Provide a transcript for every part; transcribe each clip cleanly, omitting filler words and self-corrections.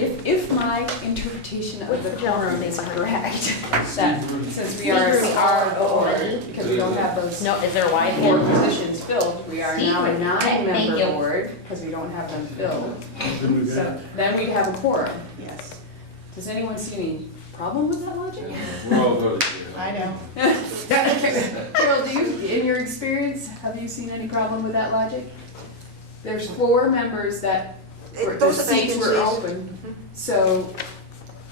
If my interpretation of the quorum is correct, that since we are our board, because we don't have those No, is there a wide board hand? positions filled, we are now a nine-member board, because we don't have them filled. So then we'd have a quorum, yes. Does anyone see any problem with that logic? We're all voted. I know. Carol, do you, in your experience, have you seen any problem with that logic? There's 4 members that the Those are seats were vacancies. open, so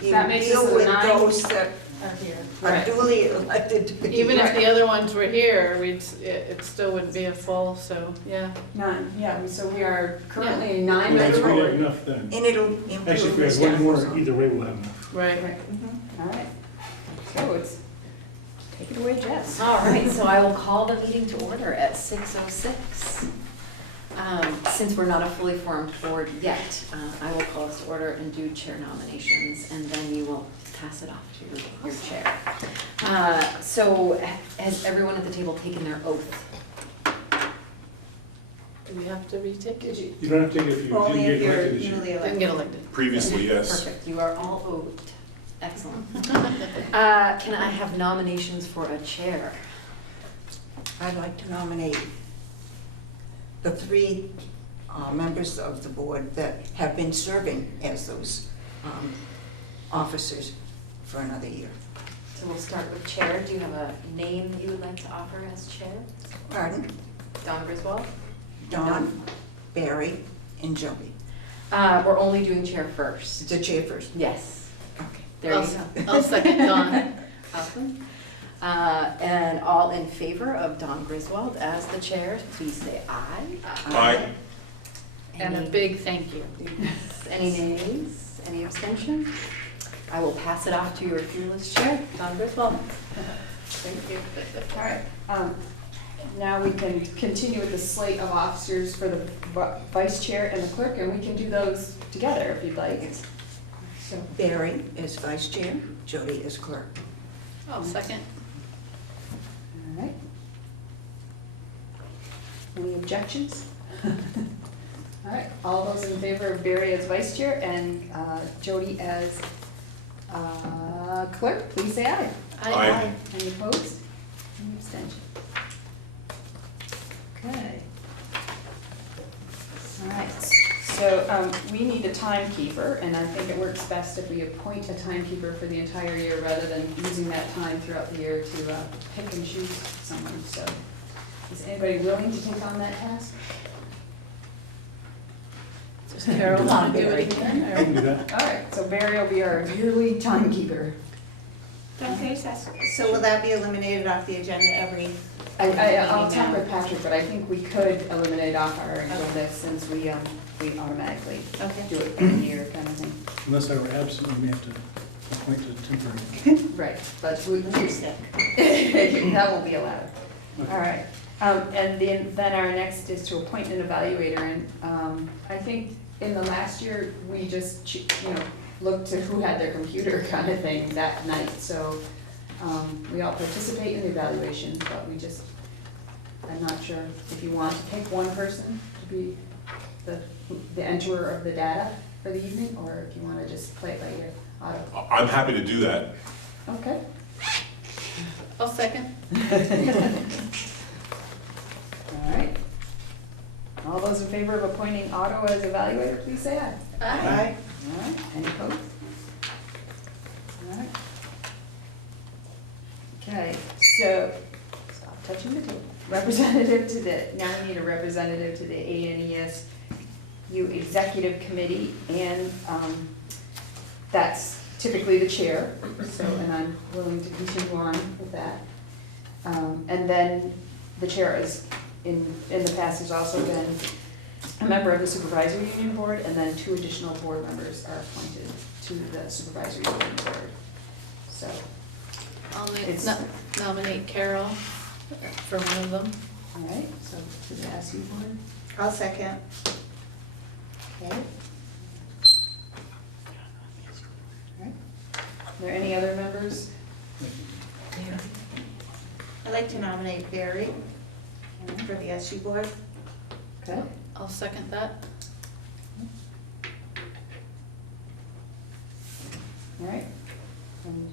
You that makes us deal a with 9. those that Are here. are Right. duly elected to be. Even if the other ones were here, it still wouldn't be a full, so, yeah. 9, yeah, so we are currently a Well, that's 9-member we have board. enough then. And it'll Actually, if improve we the have staff one more, also. either way we'll have enough. Right. Right, all right. So it's, take it away, Jess. All right, so I will call the meeting to order at 6:06. Since we're not a fully formed board yet, I will call us to order and do chair nominations, and then you will pass it off to your chair. So has everyone at the table taken their oath? Do we have to retake it? You don't have to take it if you Only didn't if get you're elected this year. newly Didn't elected. get elected. Previously, yes. Perfect, you are all oathed. Excellent. Can I have nominations for a chair? I'd like to nominate the 3 members of the board that have been serving as those officers for another year. So we'll start with chair. Do you have a name that you would like to offer as chair? Pardon? Don Griswold? Don, Barry, and Joey. We're only doing chair first. The chair first. Yes. Okay. There you go. I'll second Dawn. Awesome. And all in favor of Don Griswold as the chair, please say aye. Aye. And a Any- big thank you. Any nays? Any abstentions? I will pass it off to your fearless chair, Don Griswold. Thank you. All right, now we can continue with the slate of officers for the vice chair and the clerk, and we can do those together if you'd like. So, Barry is vice chair, Jody is clerk. I'll second. all right. Any objections? All right, all those in favor of Barry as vice chair and Jody as clerk, please say aye. Aye. Any opposed? Any abstention? Okay. All right, so we need a timekeeper, and I think it works best if we appoint a timekeeper for the entire year rather than using that time throughout the year to pick and choose someone. So is anybody willing to take on that task? Does Carol want to do it again? I can do that. All right, so Barry will be our yearly timekeeper. So will that be eliminated off the agenda every? I'll talk with Patrick, but I think we could eliminate off our agenda since we automatically Okay. do it every year kind of thing. Unless I were absent, we may have to appoint a temporary. Right, but we, You're sick. that won't be allowed. Okay. All right, and then our next is to appoint an evaluator, and I think in the last year, we just, looked to who had their computer kind of thing that night, so we all participate in the evaluations, but I'm not sure if you want to pick one person to be the enterer of the data for the evening, or if you want to just play it by ear, auto. I'm happy to do that. Okay. I'll second. All right. All those in favor of appointing Otto as evaluator, please say aye. Aye. All right, any opposed? All right. Okay, so, stop touching the table. Now we need a representative to the ANESU Executive Committee, and that's typically the chair, so, and I'm willing to continue on with that. And then the chair in the past has also been a member of the supervisory union board, and then 2 additional board members are appointed to the supervisory union board. So, I'll It's- nominate Carol for one of them. all right, so to the SU board, I'll second. okay. All right. Are there any other members? I'd like to nominate Barry for the SU board. Okay, I'll second that. All right. And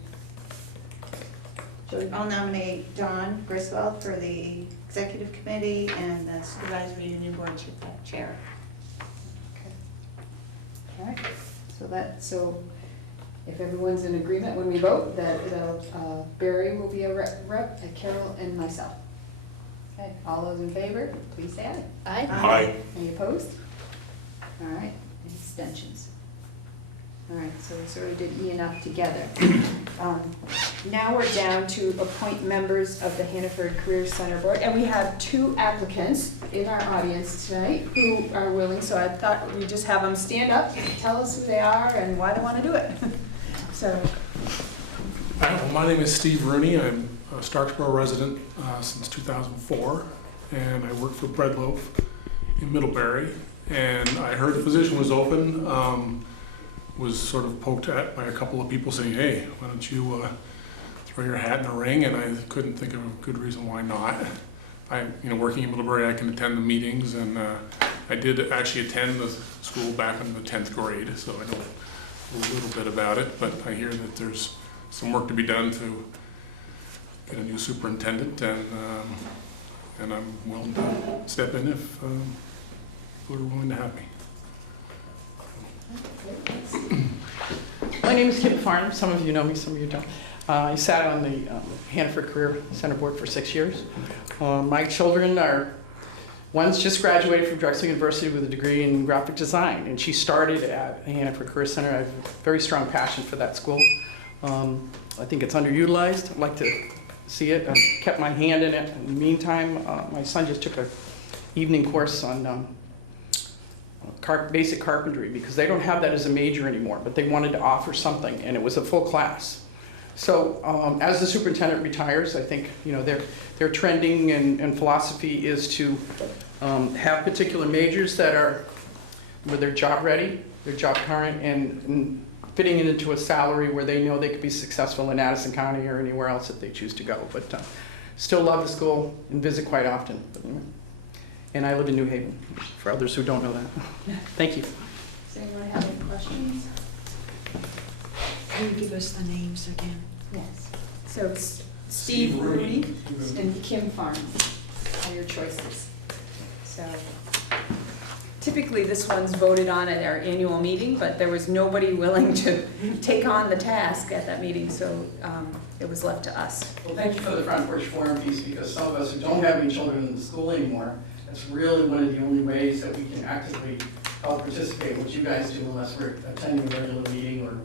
Jody? I'll nominate Dawn Griswold for the executive committee and the supervisory union board chair. All right, so if everyone's in agreement when we vote, that Barry will be a rep, and Carol and myself. Okay, all those in favor, please say aye. Aye. Aye. Any opposed? All right, any abstentions? All right, so we sort of did E and F together. Now we're down to appoint members of the Hannaford Career Center Board, and we have 2 applicants in our audience tonight who are willing, so I thought we'd just have them stand up, tell us who they are and why they want to do it. So, My name is Steve Rooney. I'm a Starksboro resident since 2004, and I work for Bread Loaf in Middlebury. And I heard the position was open, was sort of poked at by a couple of people saying, hey, why don't you throw your hat in the ring? And I couldn't think of a good reason why not. Working in Middlebury, I can attend the meetings, and I did actually attend the school back in the 10th grade, so I know a little bit about it, but I hear that there's some work to be done to get a new superintendent, and I'm willing to step in if people are willing to have me. My name is Kim Farnham. Some of you know me, some of you don't. I sat on the Hannaford Career Center Board for 6 years. My children one's just graduated from Drexel University with a degree in graphic design, and she started at Hannaford Career Center. I have a very strong passion for that school. I think it's underutilized. I'd like to see it. I've kept my hand in it. In the meantime, my son just took an evening course on basic carpentry, because they don't have that as a major anymore, but they wanted to offer something, and it was a full class. So as the superintendent retires, I think their trending and philosophy is to have particular majors that are where they're job ready, they're job current, and fitting it into a salary where they know they could be successful in Addison County or anywhere else that they choose to go. But still love the school and visit quite often. And I live in New Haven, for others who don't know that. Thank you. does anyone have any questions? Can you give us the names again? Yes. So it's Steve Rooney and Kim Farnham are your choices. So typically this one's voted on at our annual meeting, but there was nobody willing to take on the task at that meeting, so it was left to us. Well, thank you for the Front Porch Forum piece, because some of us who don't have any children in the school anymore, that's really one of the only ways that we can actively help participate, what you guys do, unless we're attending a regular meeting or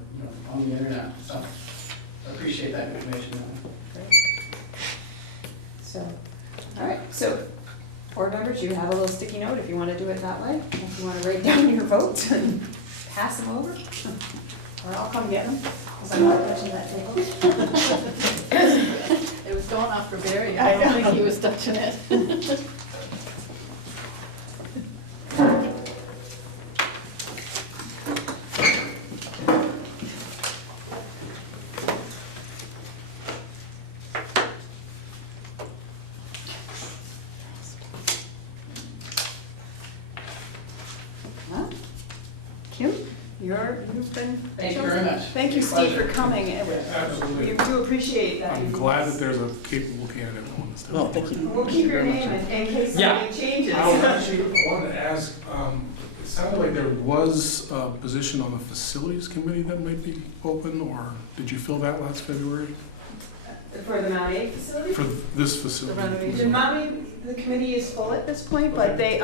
on the internet. So I appreciate that information. Great. So, all right, so board members, you have a little sticky note if you want to do it that way. If you want to write down your votes and pass them over, or I'll come get them, because I'm not touching that table. It was going off for Barry. I I don't know. think he was touching it. Huh? Kim, you've been. Thank you very much. Thank you, Steve, for coming. Absolutely. We do appreciate that. I'm glad that there's a capable candidate on this. Well, thank you. We'll keep your name in case something changes. I wanted to ask, it sounded like there was a position on the facilities committee that might be open, or did you fill that last February? For the MtAbe facility? For this facility? The renovation. The MtAbe, the committee is full at this point, but they,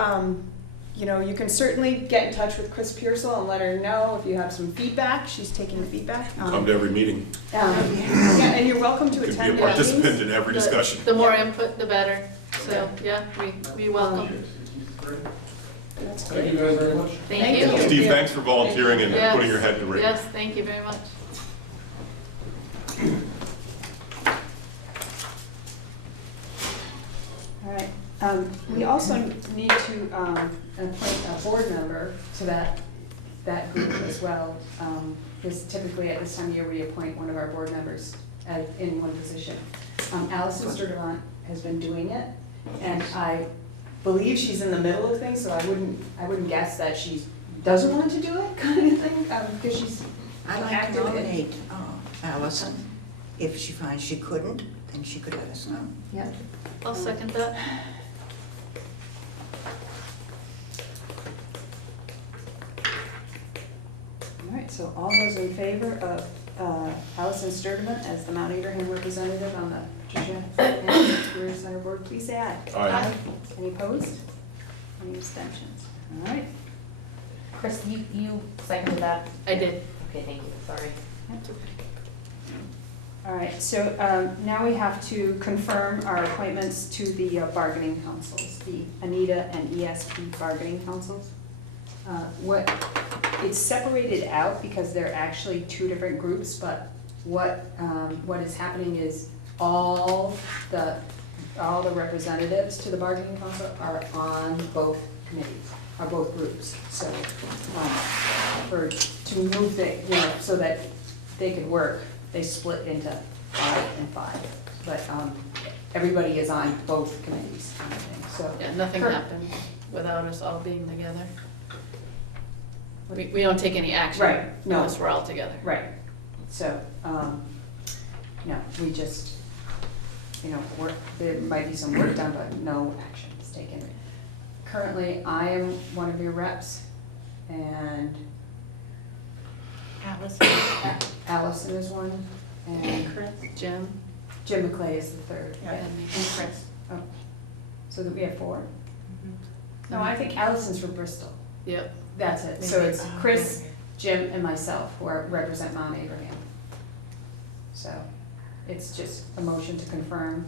you can certainly get in touch with Chris Pearsall and let her know if you have some feedback. She's taking the feedback. Come to every meeting. Yeah, and you're welcome to Could be a attend. participant in every discussion. The more input, the better. So, yeah, we welcome. That's Thank great. you guys very much. Thank you. Steve, thanks for volunteering and Yes. putting your head in the ring. Yes, thank you very much. All right. We also need to appoint a board member to that group as well. Because typically at this time of year, we appoint one of our board members in one position. Allison Sturdivant has been doing it, and I believe she's in the middle of things, so I wouldn't guess that she doesn't want to do it, kind of thing, because she's I'd like to active in- nominate Allison. If she finds she couldn't, then she could let us know. Yeah. I'll second that. All right, so all those in favor of Allison Sturdivant as the Mount Abraham representative on the Patricia and Career Center Board, please say aye. Aye. Any opposed? Any abstentions? All right. Chris, you seconded that? I did. Okay, thank you, sorry. All right, so now we have to confirm our appointments to the bargaining councils, the Anita and ESP bargaining councils. It's separated out because they're actually two different groups, but what is happening is all the representatives to the bargaining council are on both committees, are both groups. So to move so that they could work, they split into 5 and 5. But everybody is on both committees, kind of thing. So Yeah, nothing happened without us all being together. We don't take any action. Right, no. Unless we're all together. Right, so, no, we just, there might be some work done, but no action is taken. Currently, I am one of your reps, and Allison is one, and Chris, Jim, Jim McClay is the third. and me. And Chris. Oh, so that we have 4? No, I think Allison's from Bristol. Yep. That's it, so it's Chris, Jim, and myself who represent Mount Abraham. So, it's just a motion to confirm.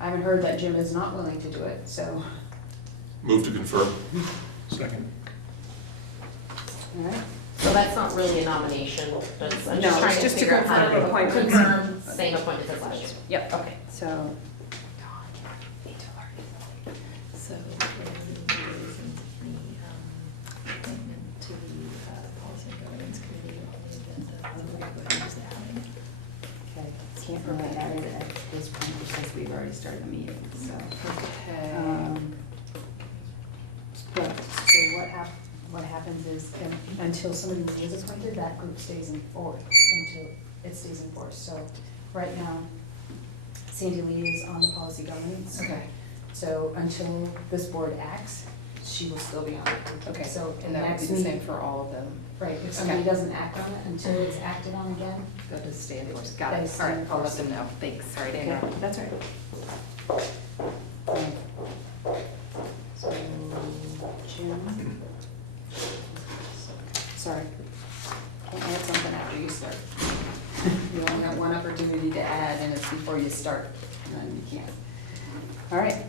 I haven't heard that Jim is not willing to do it, so, Move to confirm. Second. all right. So that's not really a nomination, but I'm No, just trying it's to just to figure out how confirm to appointments. confirm same appointments as last year. Yep, Okay. so, So, there is the appointment to the Policy and Governance Committee on the agenda. We're going to use that. okay, can't really add it at this point since we've already started the meeting, so. Okay. But, so what happens is, until somebody is appointed, that group stays in force, until it stays in force. So, right now, Sandy Lee is on the policy governance. Okay. So, until this board acts, she will still be on it. Okay, So, and that would be next the same meeting- for all of them? Right, if somebody Okay. doesn't act on it until it's acted on again. They'll just stay in force. Got They it. stay All in right, I'll let force. them know. Thanks, sorry to Okay, interrupt. that's right. So, Jim. Sorry. Can't add something after you start. You only have one opportunity to add, and it's before you start, and then you can't. All right,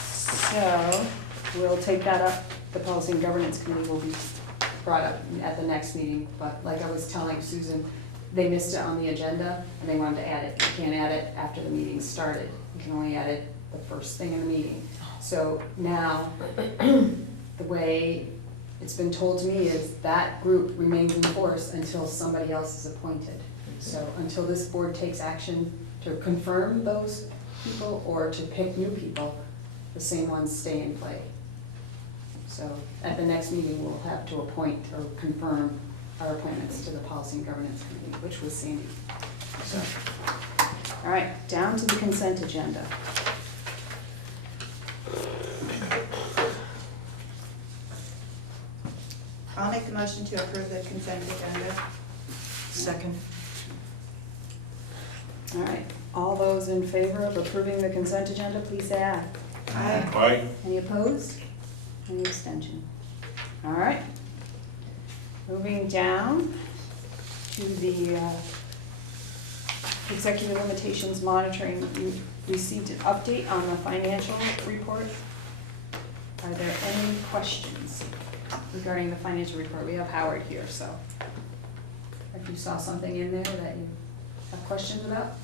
so we'll take that up. The Policy and Governance Committee will be brought up at the next meeting, but like I was telling Susan, they missed it on the agenda, and they wanted to add it. You can't add it after the meeting started. You can only add it the first thing in the meeting. So now, the way it's been told to me is that group remains in force until somebody else is appointed. So until this board takes action to confirm those people or to pick new people, the same ones stay in play. So at the next meeting, we'll have to appoint or confirm our appointments to the Policy and Governance Committee, which was Sandy. So, all right, down to the consent agenda. I'll make the motion to approve the consent agenda. Second. All right, all those in favor of approving the consent agenda, please say aye. Aye. Aye. Any opposed? Any abstention? All right. Moving down to the executive limitations monitoring. You received an update on the financial report. Are there any questions regarding the financial report? We have Howard here, so if you saw something in there that you have questions about?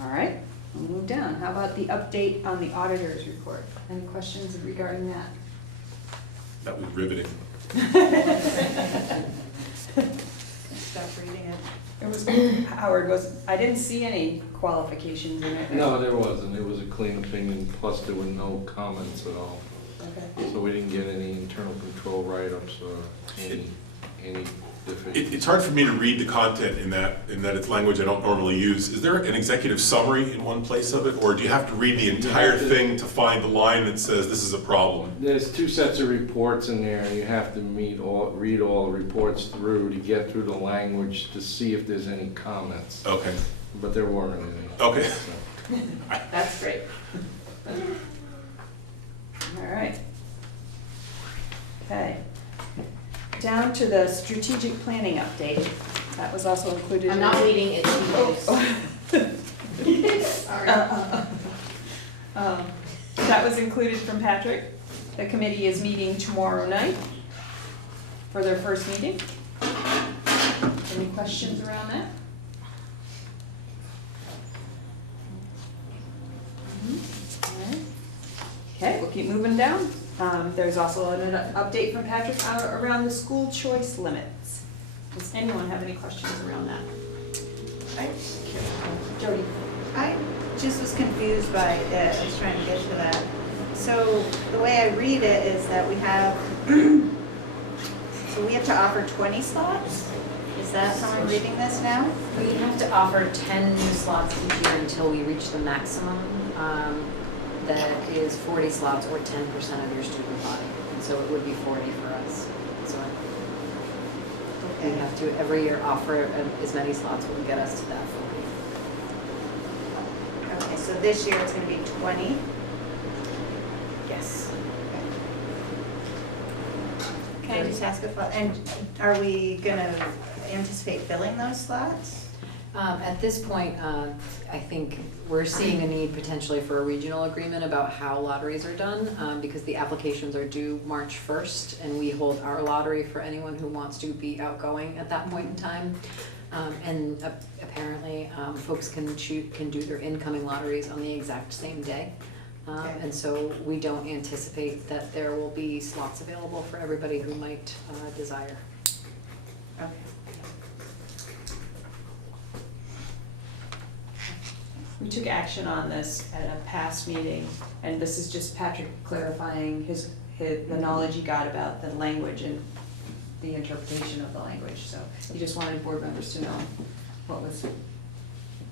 All right, we'll move down. How about the update on the auditor's report? Any questions regarding that? That was riveting. stop reading it. It was, Howard was, I didn't see any qualifications in it. Right? No, there wasn't. It was a clean opinion, plus there were no comments at all. Okay. So we didn't get any internal control write-ups or any deficiencies. It's hard for me to read the content in that it's language I don't normally use. Is there an executive summary in one place of it, or do you have to read the entire thing to find the line that says this is a problem? There's 2 sets of reports in there, and you have to read all the reports through to get through the language to see if there's any comments. Okay. But there weren't any. Okay. So. That's great. All right. Okay. Down to the strategic planning update. That was also included. I'm not waiting, it's Sorry. That was included from Patrick. The committee is meeting tomorrow night for their first meeting. Any questions around that? All right. Okay, we'll keep moving down. There's also an update from Patrick around the school choice limits. Does anyone have any questions around that? Jody? I just was confused by it, I was trying to get to that. So the way I read it is that we have, so we have to offer 20 slots? Is that how I'm reading this now? We have to offer 10 new slots each year until we reach the maximum. That is 40 slots or 10% of your student body. And so it would be 40 for us. So we have to every year offer as many slots will get us to that 40. Okay, so this year it's gonna be 20? Yes. Can I just ask a question? And are we gonna anticipate filling those slots? At this point, I think we're seeing a need potentially for a regional agreement about how lotteries are done, because the applications are due March 1st, and we hold our lottery for anyone who wants to be outgoing at that point in time. And apparently, folks can do their incoming lotteries on the exact same day. Okay. And so we don't anticipate that there will be slots available for everybody who might desire. Okay. We took action on this at a past meeting, and this is just Patrick clarifying the knowledge he got about the language and the interpretation of the language. So he just wanted board members to know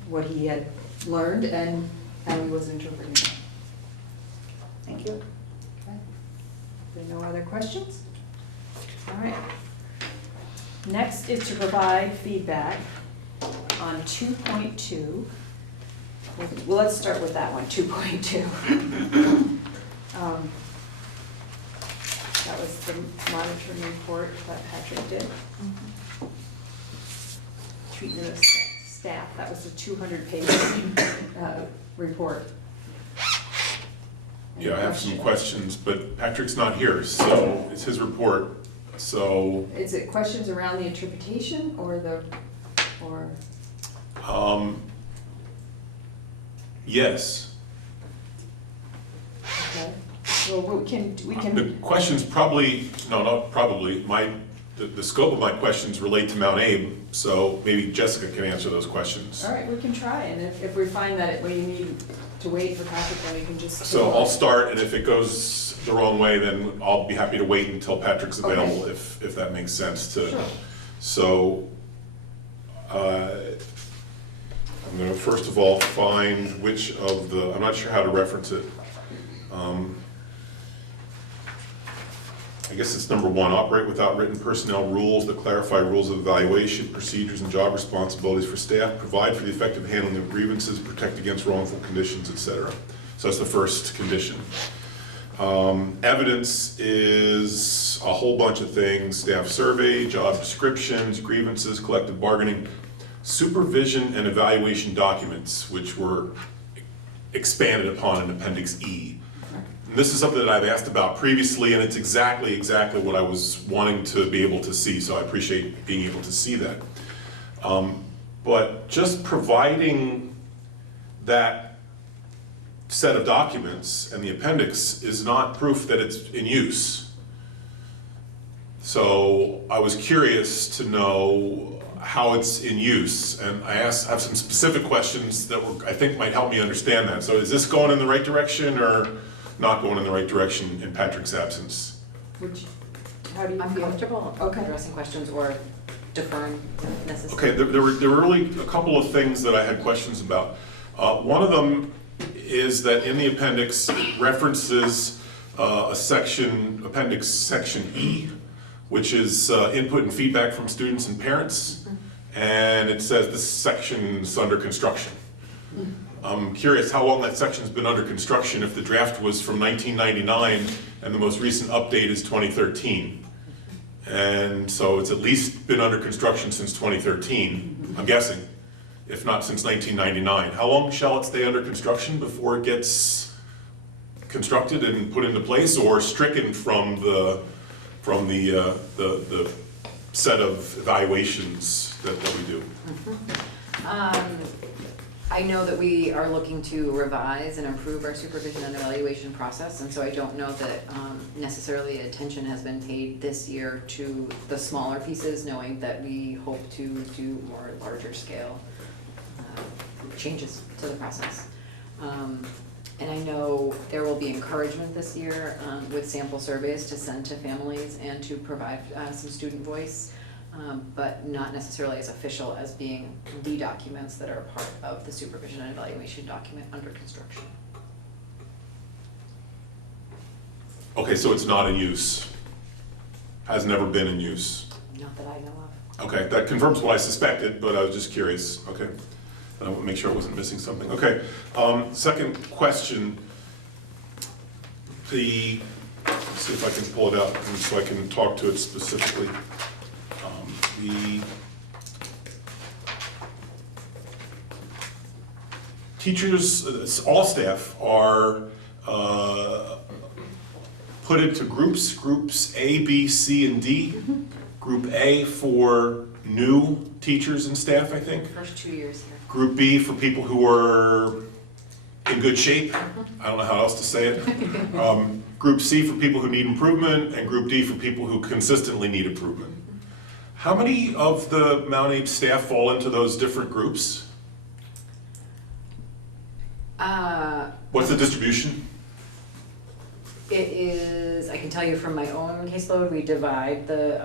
what he had learned and how he was interpreting it. Thank you. Okay. There are no other questions? All right. Next is to provide feedback on 2.2. Well, let's start with that one, 2.2. That was the monitoring report that Patrick did. Treatment of staff, that was the 200-page report. Yeah, I have some questions, but Patrick's not here, so it's his report. So Is it questions around the interpretation or yes. okay. Well, we can. The questions probably, no, not probably, the scope of my questions relate to MtAbe, so maybe Jessica can answer those questions. All right, we can try, and if we find that we need to wait for Patrick, then we can just. So I'll start, and if it goes the wrong way, then I'll be happy to wait until Patrick's available, Okay. if that makes sense to. Sure. So, I'm gonna first of all find which of the, I'm not sure how to reference it. I guess it's number 1, operate without written personnel rules that clarify rules of evaluation, procedures, and job responsibilities for staff, provide for the effective handling of grievances, protect against wrongful conditions, etc. So that's the first condition. Evidence is a whole bunch of things: staff survey, job descriptions, grievances, collective bargaining, supervision and evaluation documents, which were expanded upon in Appendix E. And this is something that I've asked about previously, and it's exactly what I was wanting to be able to see, so I appreciate being able to see that. But just providing that set of documents and the appendix is not proof that it's in use. So I was curious to know how it's in use, and I have some specific questions that I think might help me understand that. So is this going in the right direction or not going in the right direction in Patrick's absence? How do you I'm feel? comfortable Okay. addressing questions or deferring if necessary. Okay, there were really a couple of things that I had questions about. One of them is that in the appendix, it references a section, appendix section E, which is input and feedback from students and parents. And it says this section's under construction. I'm curious how long that section's been under construction if the draft was from 1999 and the most recent update is 2013. And so it's at least been under construction since 2013, I'm guessing, if not since 1999. How long shall it stay under construction before it gets constructed and put into place, or stricken from the set of evaluations that we do? I know that we are looking to revise and improve our supervision and evaluation process, and so I don't know that necessarily attention has been paid this year to the smaller pieces, knowing that we hope to do more larger scale changes to the process. And I know there will be encouragement this year with sample surveys to send to families and to provide some student voice, but not necessarily as official as being the documents that are part of the supervision and evaluation document under construction. Okay, so it's not in use. Has never been in use. Not that I know of. Okay, that confirms what I suspected, but I was just curious. Okay, I want to make sure I wasn't missing something. Okay, second question. Let's see if I can pull it out and so I can talk to it specifically. The teachers, all staff are put into groups A, B, C, and D. Group A for new teachers and staff, I think. First 2 years here. Group B for people who are in good shape. I don't know how else to say it. Group C for people who need improvement, and Group D for people who consistently need improvement. How many of the MtAbe staff fall into those different groups? What's the distribution? It is, I can tell you from my own caseload, we divide the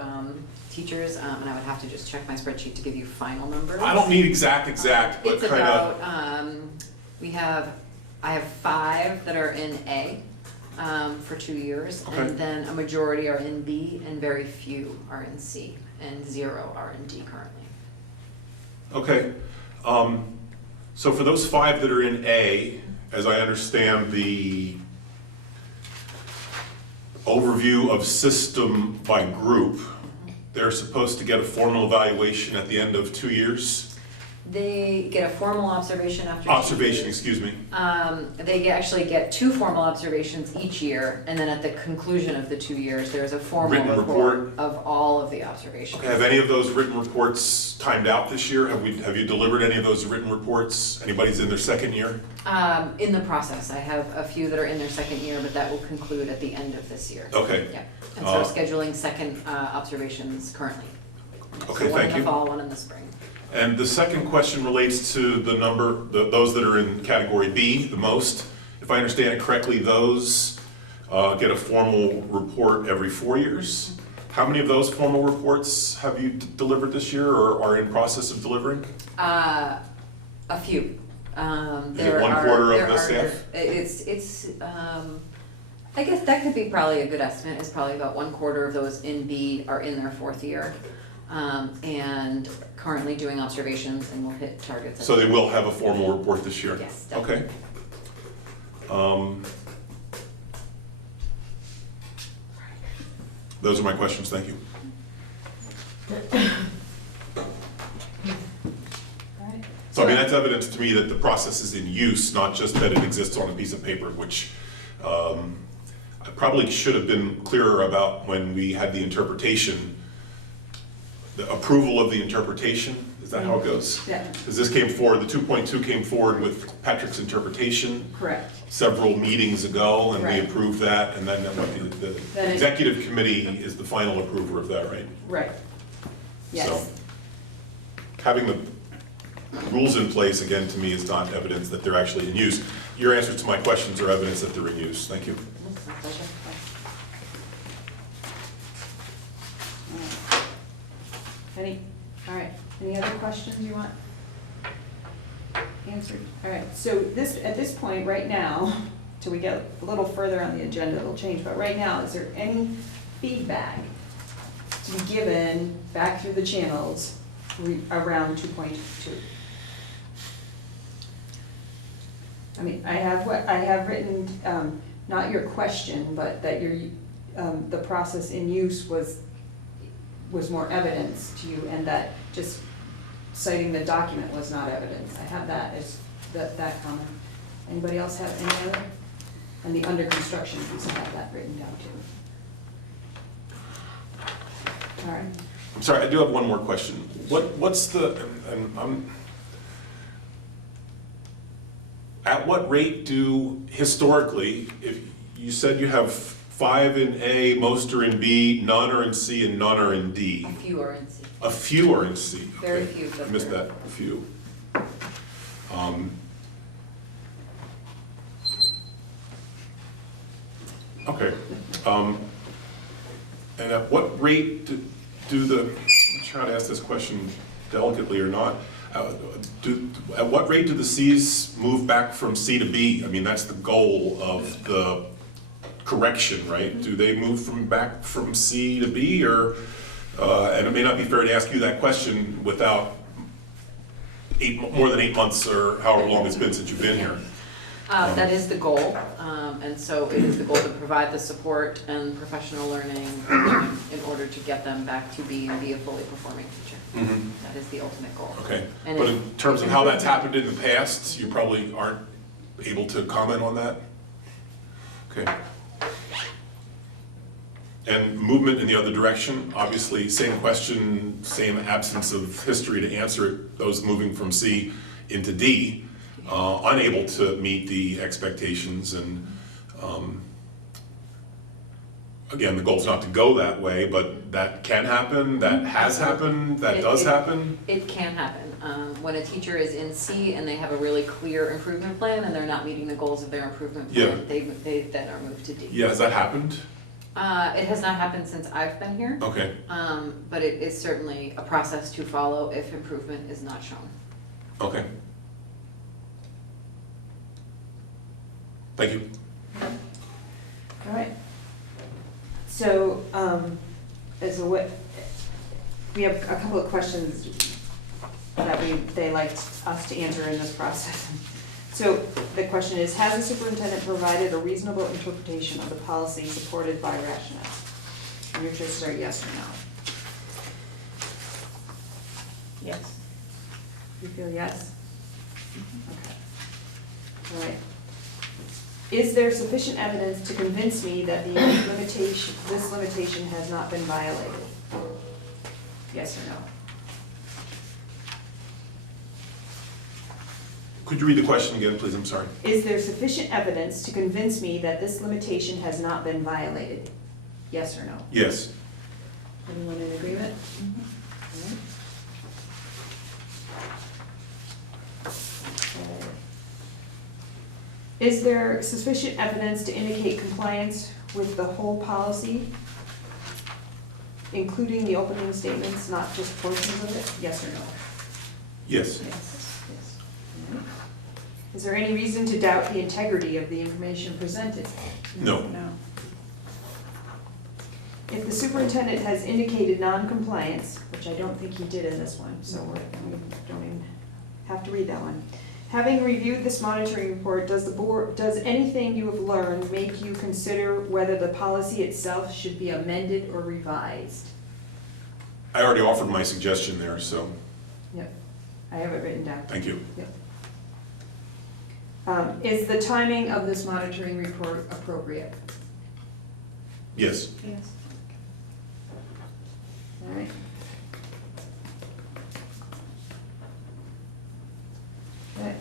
teachers, and I would have to just check my spreadsheet to give you final numbers. I don't need exact, but It's kind of. about, I have 5 that are in A for 2 years, Okay. and then a majority are in B, and very few are in C, and 0 are in D currently. Okay. So for those 5 that are in A, as I understand the overview of system by group, they're supposed to get a formal evaluation at the end of 2 years? They get a formal observation after 2 Observation, years. excuse me. They actually get 2 formal observations each year, and then at the conclusion of the 2 years, there's a formal Written report. of all of the observations. Okay, have any of those written reports timed out this year? Have you delivered any of those written reports? Anybody's in their second year? In the process, I have a few that are in their second year, but that will conclude at the end of this year. Okay. Yeah, and so scheduling second observations currently. Okay, So one thank in you. the fall, one in the spring. And the second question relates to the number, those that are in category B, the most. If I understand it correctly, those get a formal report every 4 years. How many of those formal reports have you delivered this year or are in process of delivering? A few. Is it 1/4 of the staff? It's, I guess that could be probably a good estimate, is probably about 1/4 of those in B are in their 4th year. And currently doing observations and will hit targets. So they will have a formal report this year? Yes, Okay. Those are my questions, thank you. So I mean, that's evidence to me that the process is in use, not just that it exists on a piece of paper, which I probably should have been clearer about when we had the interpretation, the approval of the interpretation. Is that how it goes? Yeah, Because this came forward, the 2.2 came forward with Patrick's interpretation correct. several meetings ago, and we Right. approved that, and then the Then it- executive committee is the final approver of that, right? Right. Yes. So, having the rules in place, again, to me, is not evidence that they're actually in use. Your answers to my questions are evidence that they're in use. Thank you. My pleasure. All right, any other questions you want answered? All right, so this, at this point, right now, till we get a little further on the agenda, it'll change, but right now, is there any feedback to be given back through the channels around 2.2? I mean, I have written, not your question, but that your, the process in use was more evidence to you, and that just citing the document was not evidence. I have that as, that comment. Anybody else have any other? And the under construction piece, I have that written down too. All right. I'm sorry, I do have one more question. What's the, and I'm, at what rate do, historically, if you said you have 5 in A, most are in B, none are in C, and none are in D? A few are in C. A few are in C. Very Okay. few, but I missed there- that, a few. Okay. And at what rate do the, I'm trying to ask this question delicately or not, at what rate do the Cs move back from C to B? I mean, that's the goal of the correction, right? Do they move back from C to B, or, and it may not be fair to ask you that question without more than 8 months or however long it's been since you've been here. That is the goal, and so it is the goal to provide the support and professional learning in order to get them back to B and be a fully performing teacher. Mhm. That is the ultimate goal. Okay, And but if- in terms of how that's happened in the past, you probably aren't able to comment on that? Okay. And movement in the other direction, obviously, same question, same absence of history to answer it, those moving from C into D, unable to meet the expectations, and again, the goal's not to go that way, but that can happen, that has happened, that does happen? It can happen. When a teacher is in C and they have a really clear improvement plan and they're not meeting the goals of their improvement plan, they then are moved to D. Yeah, has that happened? It has not happened since I've been here. Okay, But it is certainly a process to follow if improvement is not shown. okay. Thank you. All right. So, as a way, we have a couple of questions that they liked us to answer in this process. So the question is, has the superintendent provided a reasonable interpretation of the policy supported by rationale? And your choices are yes or no. Yes. You feel yes? Okay. All right. Is there sufficient evidence to convince me that this limitation has not been violated? Yes or no? Could you read the question again, please? I'm sorry. Is there sufficient evidence to convince me that this limitation has not been violated? Yes or no? Yes. Everyone in agreement? Okay. Is there sufficient evidence to indicate compliance with the whole policy, including the opening statements, not just portions of it? Yes or no? Yes. Yes. Is there any reason to doubt the integrity of the information presented? No. No. If the superintendent has indicated non-compliance, which I don't think he did in this one, so we don't even have to read that one. Having reviewed this monitoring report, does anything you have learned make you consider whether the policy itself should be amended or revised? I already offered my suggestion there, so Yep, I have it written down. thank you. Yep. Is the timing of this monitoring report appropriate? Yes. Yes. All right. Okay.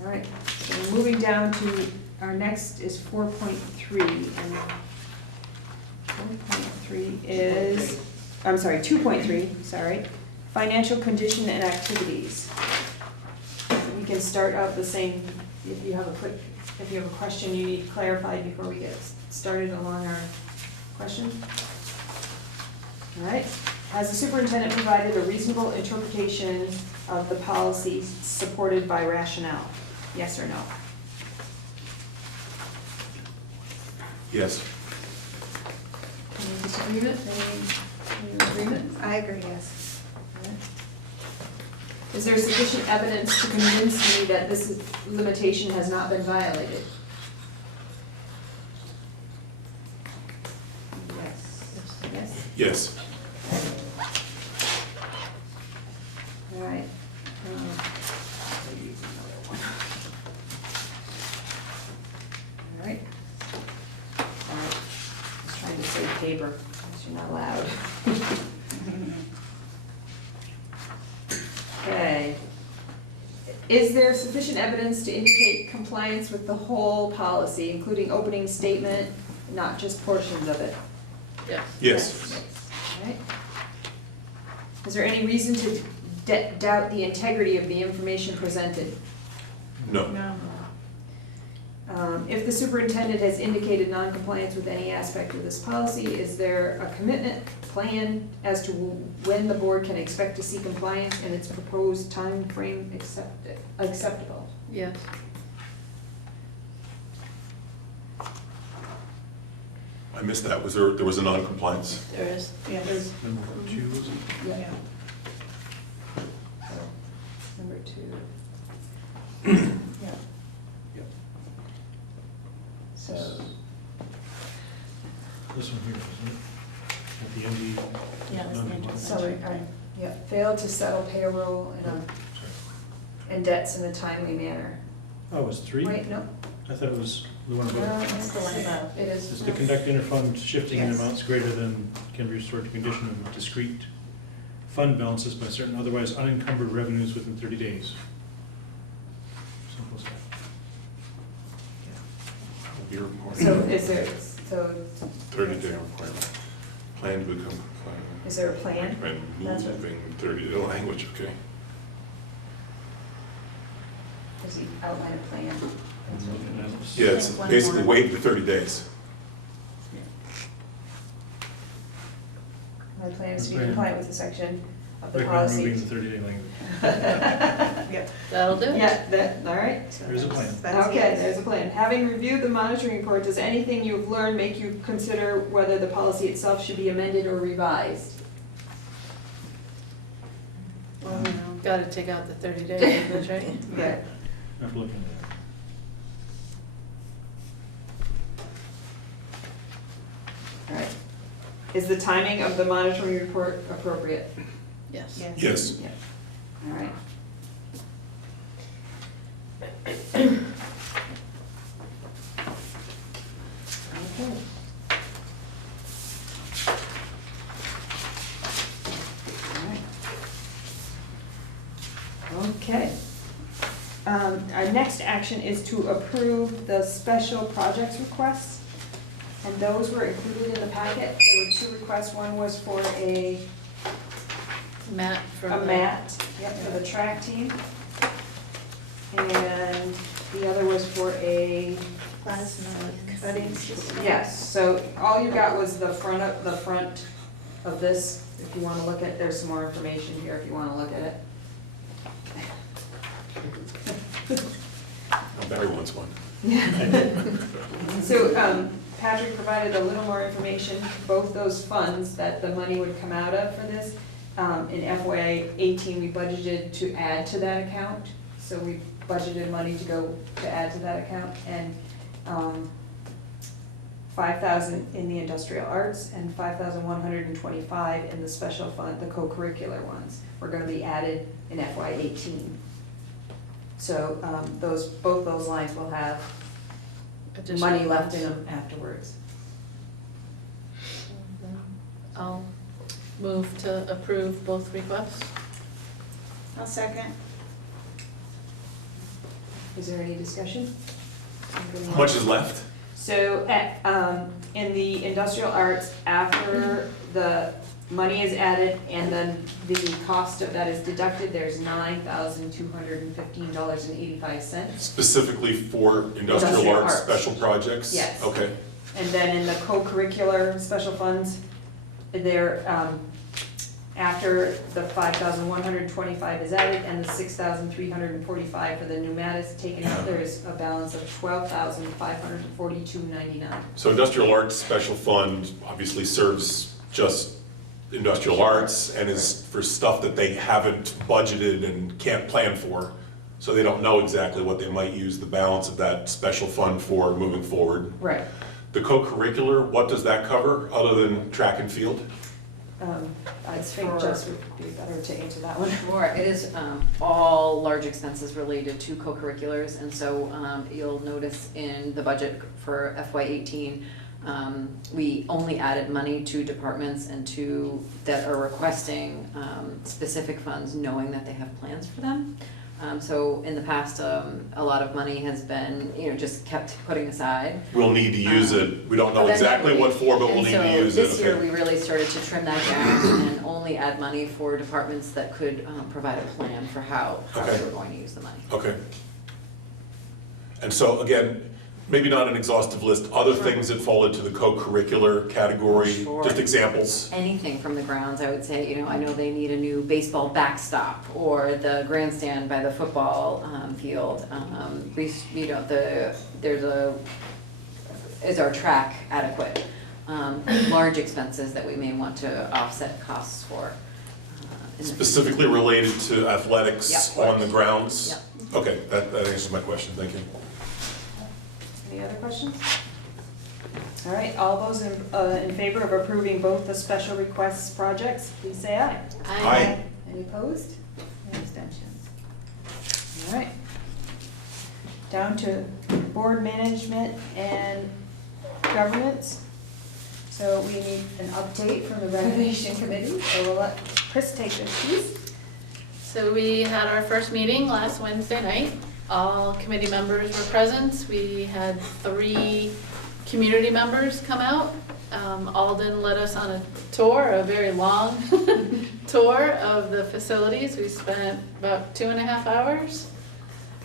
All right, so moving down to, our next is 4.3, and 1.3 is, I'm sorry, 2.3, sorry, financial condition and activities. We can start out the same, if you have a question you need clarified before we get started along our questions. All right, has the superintendent provided a reasonable interpretation of the policy supported by rationale? Yes or no? Yes. Any disagreement, any agreement? I agree, yes. Is there sufficient evidence to convince me that this limitation has not been violated? Yes. Yes? Yes. All right. I'll use another one. All right. All right. Just trying to save paper, because you're not allowed. Okay. Is there sufficient evidence to indicate compliance with the whole policy, including opening statement, not just portions of it? Yes. Yes. All right. Is there any reason to doubt the integrity of the information presented? No. No. If the superintendent has indicated noncompliance with any aspect of this policy, is there a commitment plan as to when the board can expect to see compliance and its proposed time frame acceptable? Yes. I missed that. There was a non-compliance? There is. Yes. There's, Number 2 was it? yeah. So, number 2. Yeah. Yep. So, This one here, isn't it? At the MD. Yeah, that's the non-compliance. sorry, yeah, failed to settle payroll Sorry. and debts in a timely manner. Oh, it was 3? Wait, no. I thought it was the one No, above. That's the one above. It is. Is to conduct interfund shifting in Yes. amounts greater than can be restored to condition of discrete fund balances by certain otherwise unencumbered revenues within 30 days. Simple as that. Your report. So is there, so 30-day requirement. Plan to become compliant. is there a plan? And That's what- moving 30-day language, okay. Does he outline a plan? And that's- Yeah, it's One basically more. wait for 30 days. My plan is to be Plan. compliant with the section of the Recommend removing policy. the 30-day language. Yep. That'll do it. Yeah, that, all right. So There's a that's- plan. that's Okay, yes. there's a plan. Having reviewed the monitoring report, does anything you've learned make you consider whether the policy itself should be amended or revised? Well, no. Gotta take out the 30 days, language, right? Yeah. After looking at that. All right. Is the timing of the monitoring report appropriate? Yes. Yes. Yes. Yeah. All right. Okay. All right. Okay. Our next action is to approve the special projects requests. And those were included in the packet. There were 2 requests. One was for a Matt from. a mat, yep, for the track team. And the other was for a, Plasma cutting system. yes, so all you got was the front of this. If you wanna look at, there's some more information here if you wanna look at it. Oh, Barry wants one. So, Patrick provided a little more information, both those funds that the money would come out of for this. In FY18, we budgeted to add to that account, so we budgeted money to add to that account, and 5,000 in the industrial arts and 5,125 in the special fund, the co-curricular ones, were gonna be added in FY18. So, both those lines will have Additional money left in funds. them afterwards. I'll move to approve both requests. I'll second. Is there any discussion? How much is left? So in the industrial arts, after the money is added and then the cost of that is deducted, there's $9,215.85. Specifically for industrial Industrial arts, arts. special projects? Yes. Okay. And then in the co-curricular special funds, there, after the 5,125 is added and the 6,345 for the pneumatics taken out, there is a balance of $12,542.99. So industrial arts special fund obviously serves just industrial arts and is for stuff that they haven't budgeted and can't plan for. So they don't know exactly what they might use the balance of that special fund for moving forward. Right. The co-curricular, what does that cover other than track and field? I think Jess would be better to answer that one. Sure, it is all large expenses related to co-curriculars, and so you'll notice in the budget for FY18, we only added money to departments and to that are requesting specific funds, knowing that they have plans for them. So in the past, a lot of money has been, just kept putting aside. We'll need to use it. We don't know But then exactly what for, but we'll need to use it. And so this year, Okay. we really started to trim that down and only add money for departments that could provide a plan for how Okay. they were going to use the money. Okay. And so again, maybe not an exhaustive list, other things that fall into the co-curricular category, Sure. just examples. Anything from the grounds, I would say, I know they need a new baseball backstop or the grandstand by the football field. Is our track adequate? Large expenses that we may want to offset costs for. in the Specifically related to athletics Yeah. on the grounds? Yep. Okay, that answers my question, thank you. Any other questions? All right, all those in favor of approving both the special requests projects, please say aye. Aye. Any opposed? Any abstentions? All right. Down to board management and governance. So we need an update from the renovation committee, so we'll let Chris take this piece. So we had our first meeting last Wednesday night. All committee members were present. We had 3 community members come out. Alden led us on a tour, a very long tour of the facilities. We spent about 2.5 hours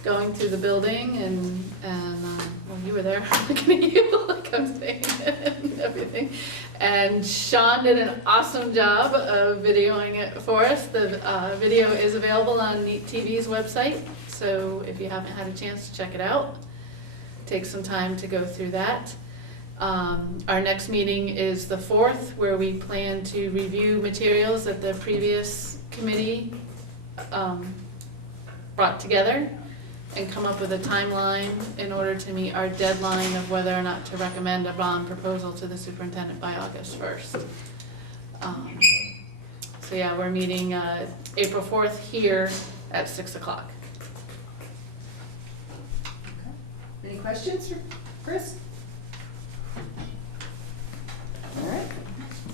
going through the building and well, you were there, looking at you like I'm saying and everything. And Sean did an awesome job of videoing it for us. The video is available on Neat TV's website, so if you haven't had a chance to check it out, take some time to go through that. Our next meeting is the 4th, where we plan to review materials that the previous committee brought together and come up with a timeline in order to meet our deadline of whether or not to recommend a bond proposal to the superintendent by August 1st. So yeah, we're meeting April 4th here at 6 o'clock. Any questions for Chris? All right,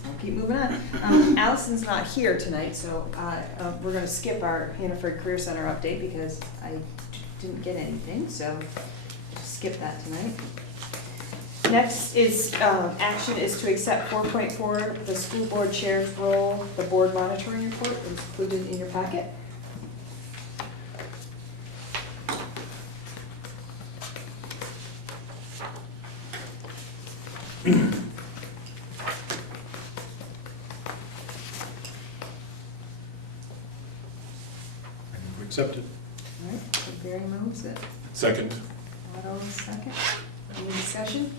I'll keep moving on. Allison's not here tonight, so we're gonna skip our Hannaford Career Center update because I didn't get anything, so skip that tonight. Next is, action is to accept 4.4, the school board chair's role, the board monitoring report is included in your packet. Accepted. All right, so Barry moves it. Second? Otto, second. Any discussion?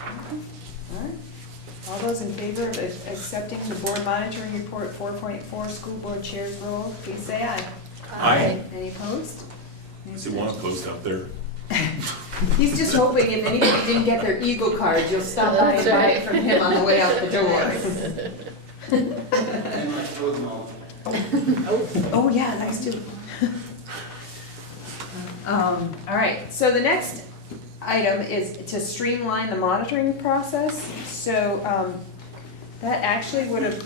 All right. All those in favor of accepting the board monitoring report 4.4 school board chair's role, please say aye. Aye. Any opposed? Any See one post out there. He's just hoping if anybody didn't get their Eagle card, you'll stop by and buy it from him on the way out the door. Oh, yeah, nice too. All right, so the next item is to streamline the monitoring process. So that actually would have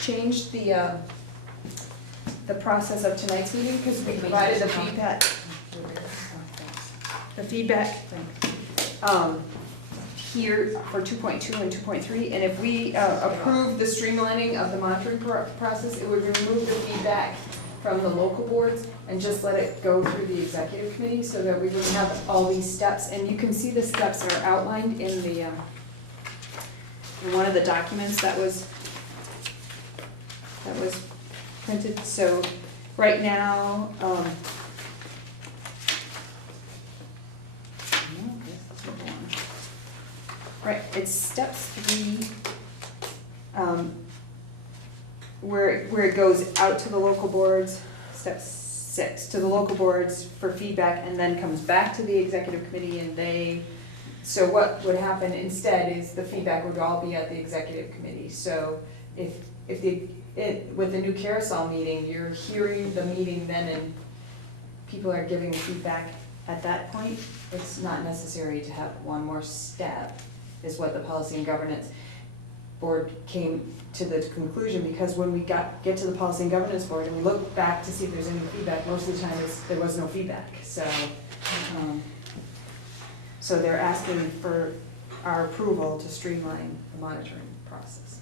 changed the the process of tonight's meeting, because we provided the feedback. The feedback, here for 2.2 and 2.3, and if we approve the streamlining of the monitoring process, it would remove the feedback from the local boards and just let it go through the executive committee, so that we wouldn't have all these steps. And you can see the steps are outlined in the, in one of the documents that was printed. So right now, right, it's step 3, where it goes out to the local boards, step 6, to the local boards for feedback, and then comes back to the executive committee, and they, so what would happen instead is the feedback would all be at the executive committee. So with the new carousel meeting, you're hearing the meeting then, and people are giving feedback at that point. It's not necessary to have one more step, is what the Policy and Governance Board came to the conclusion, because when we get to the Policy and Governance Board and we look back to see if there's any feedback, most of the time there was no feedback. So they're asking for our approval to streamline the monitoring process.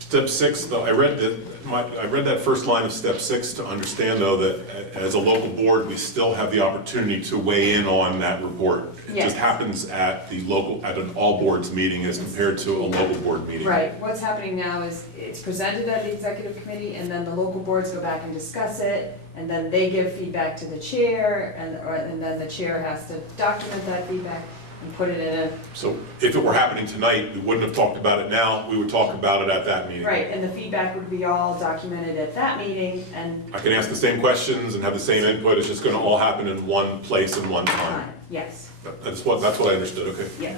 Step 6, though, I read that first line of step 6 to understand, though, that as a local board, we still have the opportunity to weigh in on that report. It just happens at an all boards meeting as compared to a local board meeting. Right, what's happening now is it's presented at the executive committee, and then the local boards go back and discuss it, and then they give feedback to the chair, and then the chair has to document that feedback and put it in a. So if it were happening tonight, we wouldn't have talked about it now, we would talk about it at that meeting. Right, and the feedback would be all documented at that meeting, and. I can ask the same questions and have the same input, it's just gonna all happen in one place and one time. Yes, That's what I understood, okay. yeah,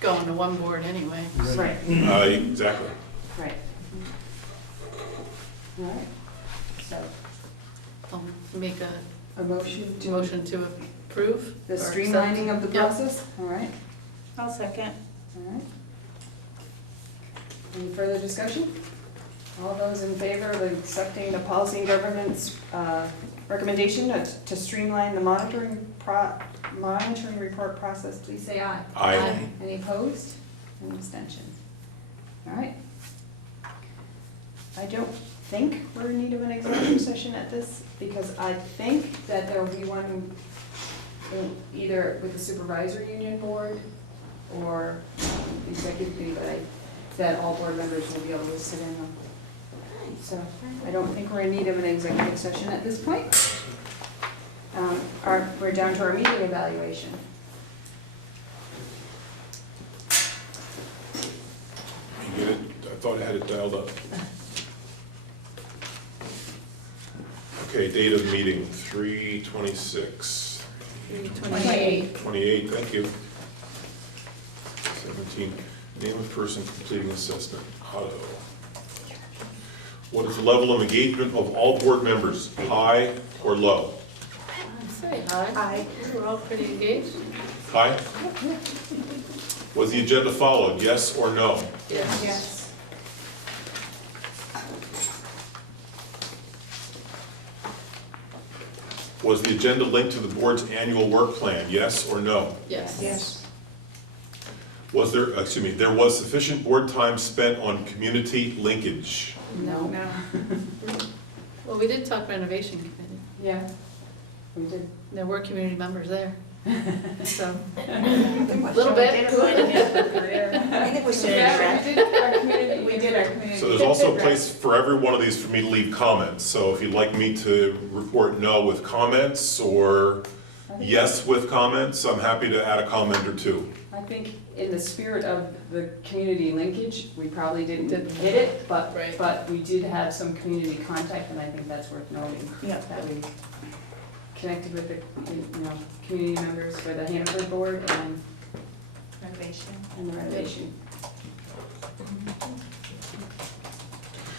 Going to one board anyway. right, Exactly. right. All right, so, I'll make a motion a to. motion to approve. The or accept. streamlining of the Yep. process, all right, I'll second. all right. Any further discussion? All those in favor of accepting the Policy and Governance recommendation to streamline the monitoring report process, please say aye. Aye. Any opposed? Any abstention? All right. I don't think we're in need of an executive session at this, because I think that there will be one either with the supervisory union board or the executive committee, that all board members will be able to sit in on. So I don't think we're in need of an executive session at this point. We're down to our meeting evaluation. You get it? I thought I had it dialed up. Okay, date of meeting, 3/26. 28. 28, thank you. 17, name of person completing assessment, Otto. What is the level of engagement of all board members, high or low? I'd say hi. Aye. We're all pretty engaged. High? Was the agenda followed, yes or no? Yes. Yes. Was the agenda linked to the board's annual work plan, yes or no? Yes. Yes. Was there, there was sufficient board time spent on community linkage? No. No. Well, we did talk renovation committee. Yeah, we did. There were community members there, so. Little bit. I think we should. Yeah, we did our community. So there's also a place for every one of these for me to leave comments. So if you'd like me to report no with comments or yes with comments, I'm happy to add a comment or two. I think in the spirit of the community linkage, we probably didn't hit it, but, Right. but we did have some community contact, and I think that's worth noting. Yeah. That we connected with the, community members for the Hannaford board and Renovation. the renovation.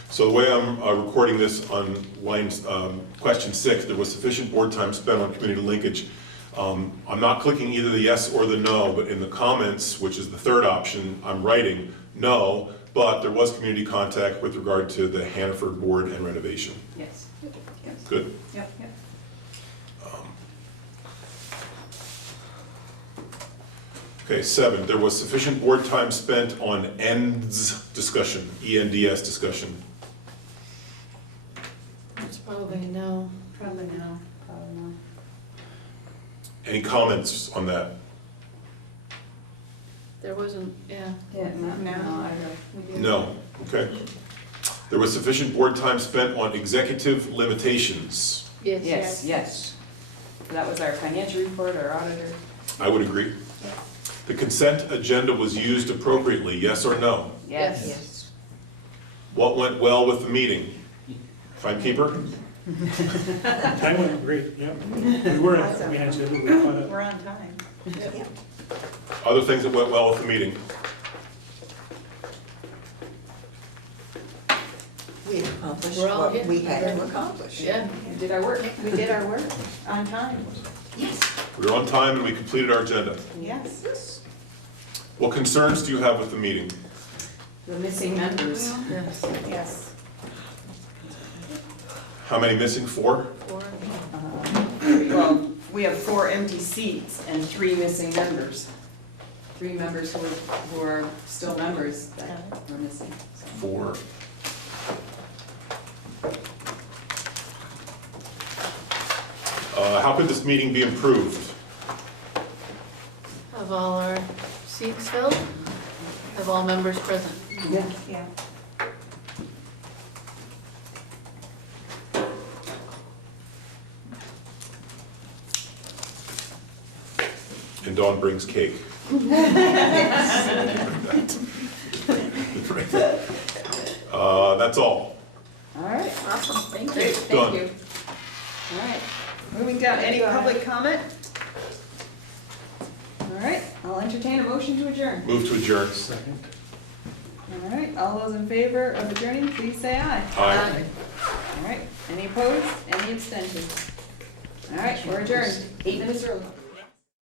So the way I'm recording this on lines, question 6, there was sufficient board time spent on community linkage. I'm not clicking either the yes or the no, but in the comments, which is the third option, I'm writing no, but there was community contact with regard to the Hannaford board and renovation. Yes. Yes. Good. Yep, yep. Okay, 7, there was sufficient board time spent on ENDS discussion, ENDS discussion. It's probably no. Probably no, probably no. Any comments on that? There wasn't, yeah. Yeah, no, I really. No, okay. There was sufficient board time spent on executive limitations. Yes, yes. That was our financial report, our auditor. I would agree. The consent agenda was used appropriately, yes or no? Yes. What went well with the meeting? Timekeeper? Time went great, yeah. We had to, we caught up. We're on time. Yeah. Other things that went well with the meeting? We accomplished We're all what here. we had to accomplish. Yeah. We did our work. We did our work on time. Yes. We were on time and we completed our agenda. Yes. What concerns do you have with the meeting? The missing members. Yes. Yes. How many missing? 4? Well, we have 4 empty seats and 3 missing members. 3 members who are still members that are missing. So. 4. How could this meeting be improved? Have all our seats filled? Have all members present? Yeah. Yeah. And Dawn brings cake. That's all. All right. Awesome, thank you. Great, Done. thank you. All right, moving down, any public comment? All right, I'll entertain a motion to adjourn. Move to adjourn. Second. All right, all those in favor of adjourning, please say aye. Aye. All right, any opposed, any abstentions? All right, we're adjourned, 8 minutes early.